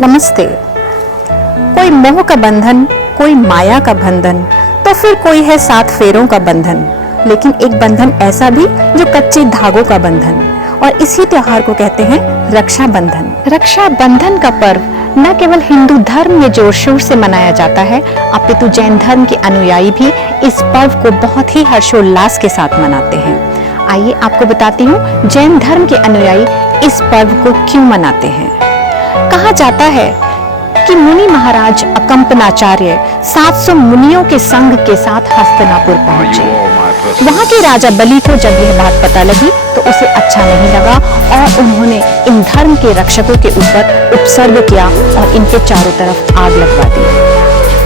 नमस्ते। कोई मोह का बंधन, कोई माया का बंधन, तो फिर कोई है 7 फेरों का बंधन। लेकिन एक बंधन ऐसा भी जो कच्चे धागों का बंधन, और इसी त्योहार को कहते हैं रक्षा बंधन। रक्षा बंधन का पर्व न केवल हिंदू धर्म में जोर शोर से मनाया जाता है, अपितु जैन धर्म के अनुयायी भी इस पर्व को बहुत ही हर्षोल्लास के साथ मनाते हैं। आइए आपको बताती हूँ जैन धर्म के अनुयायी इस पर्व को क्यों मनाते हैं। कहा जाता है कि मुनि महाराज अकंपनाचार्य 700 मुनियों के संघ के साथ हस्तिनापुर पहुंचे। वहां के राजा बलि को जब यह बात पता लगी तो उसे अच्छा नहीं लगा और उन्होंने इन धर्म के रक्षकों के ऊपर उपसर्ग किया और इनके चारों तरफ आग लगवा दी।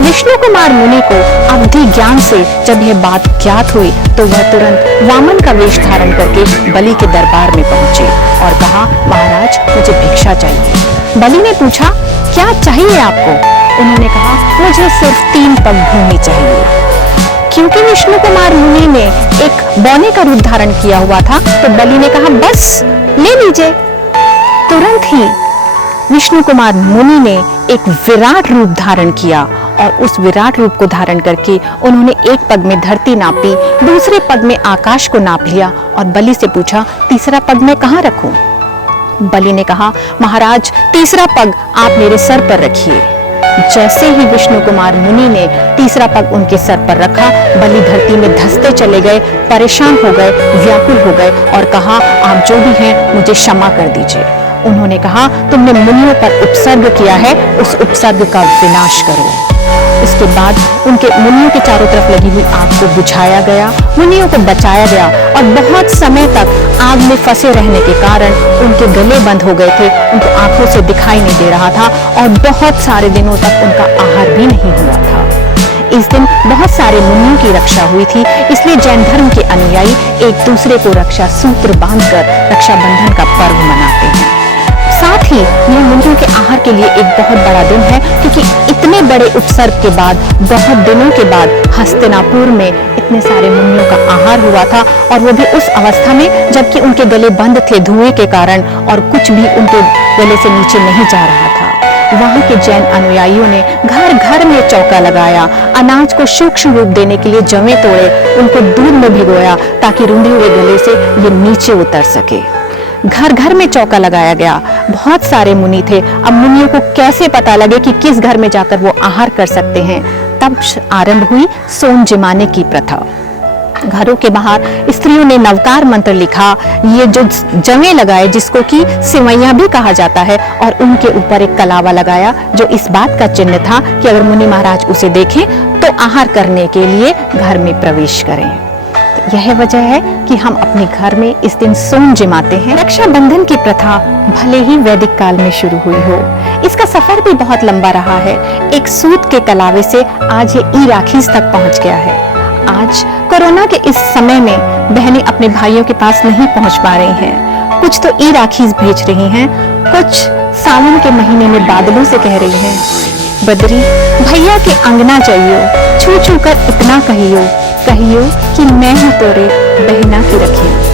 विष्णु कुमार मुनि को अवधि ज्ञान से जब यह बात ज्ञात हुई तो वह तुरंत वामन का वेश धारण करके बलि के दरबार में पहुंचे और कहा, महाराज मुझे भिक्षा चाहिए। बलि ने पूछा, क्या चाहिए आपको? उन्होंने कहा, मुझे सिर्फ 3 पग भूमि चाहिए। क्योंकि विष्णु कुमार मुनि ने एक बौने का रूप धारण किया हुआ था तो बलि ने कहा, बस ले लीजिए। तुरंत ही विष्णु कुमार मुनि ने एक विराट रूप धारण किया और उस विराट रूप को धारण करके उन्होंने एक पग में धरती नापी, दूसरे पग में आकाश को नाप लिया और बलि से पूछा, तीसरा पग मैं कहाँ रखूं? बलि ने कहा, महाराज तीसरा पग आप मेरे सर पर रखिए। जैसे ही विष्णु कुमार मुनि ने तीसरा पग उनके सर पर रखा, बलि धरती में धंसते चले गए, परेशान हो गए, व्याकुल हो गए और कहा, आप जो भी हैं मुझे क्षमा कर दीजिए। उन्होंने कहा, तुमने मुनियों पर उपसर्ग किया है, उस उपसर्ग का विनाश करो। इसके बाद उनके मुनियों के चारों तरफ लगी हुई आग को बुझाया गया, मुनियों को बचाया गया और बहुत समय तक आग में फंसे रहने के कारण उनके गले बंद हो गए थे, उनको आंखों से दिखाई नहीं दे रहा था और बहुत सारे दिनों तक उनका आहार भी नहीं हुआ था। इस दिन बहुत सारे मुनियों की रक्षा हुई थी, इसलिए जैन धर्म के अनुयायी एक दूसरे को रक्षा सूत्र बांधकर रक्षाबंधन का पर्व मनाते हैं। साथ ही यह मुनियों के आहार के लिए एक बहुत बड़ा दिन है, क्योंकि इतने बड़े उपसर्ग के बाद, बहुत दिनों के बाद हस्तिनापुर में इतने सारे मुनियों का आहार हुआ था और वो भी उस अवस्था में जबकि उनके गले बंद थे धुएं के कारण और कुछ भी उनके गले से नीचे नहीं जा रहा था। वहां के जैन अनुयायियों ने घर घर में चौका लगाया, अनाज को सूक्ष्म रूप देने के लिए जवें तोड़े, उनको दूध में भिगोया ताकि रुंधे हुए गले से ये नीचे उतर सके। घर घर में चौका लगाया गया। बहुत सारे मुनि थे। अब मुनियों को कैसे पता लगे कि किस घर में जाकर वो आहार कर सकते हैं? तब आरंभ हुई सोन जिमाने की प्रथा। घरों के बाहर स्त्रियों ने नवकार मंत्र लिखा, ये जो जवें लगाए जिसको कि सिवैया भी कहा जाता है, और उनके ऊपर एक कलावा लगाया जो इस बात का चिन्ह था कि अगर मुनि महाराज उसे देखें तो आहार करने के लिए घर में प्रवेश करें। यह वजह है कि हम अपने घर में इस दिन सोन जिमाते हैं। रक्षाबंधन की प्रथा भले ही वैदिक काल में शुरू हुई हो, इसका सफर भी बहुत लंबा रहा है। एक सूत के कलावे से आज ये ई राखीज तक पहुंच गया है। आज कोरोना के इस समय में बहनें अपने भाइयों के पास नहीं पहुंच पा रही हैं। कुछ तो ई राखीज भेज रही हैं, कुछ सावन के महीने में बादलों से कह रही हैं, बदरी भैया के अंगना जाइयो, छू छू कर इतना कहियो, कहियो कि मैं हूँ तोरे बहना की रखियो।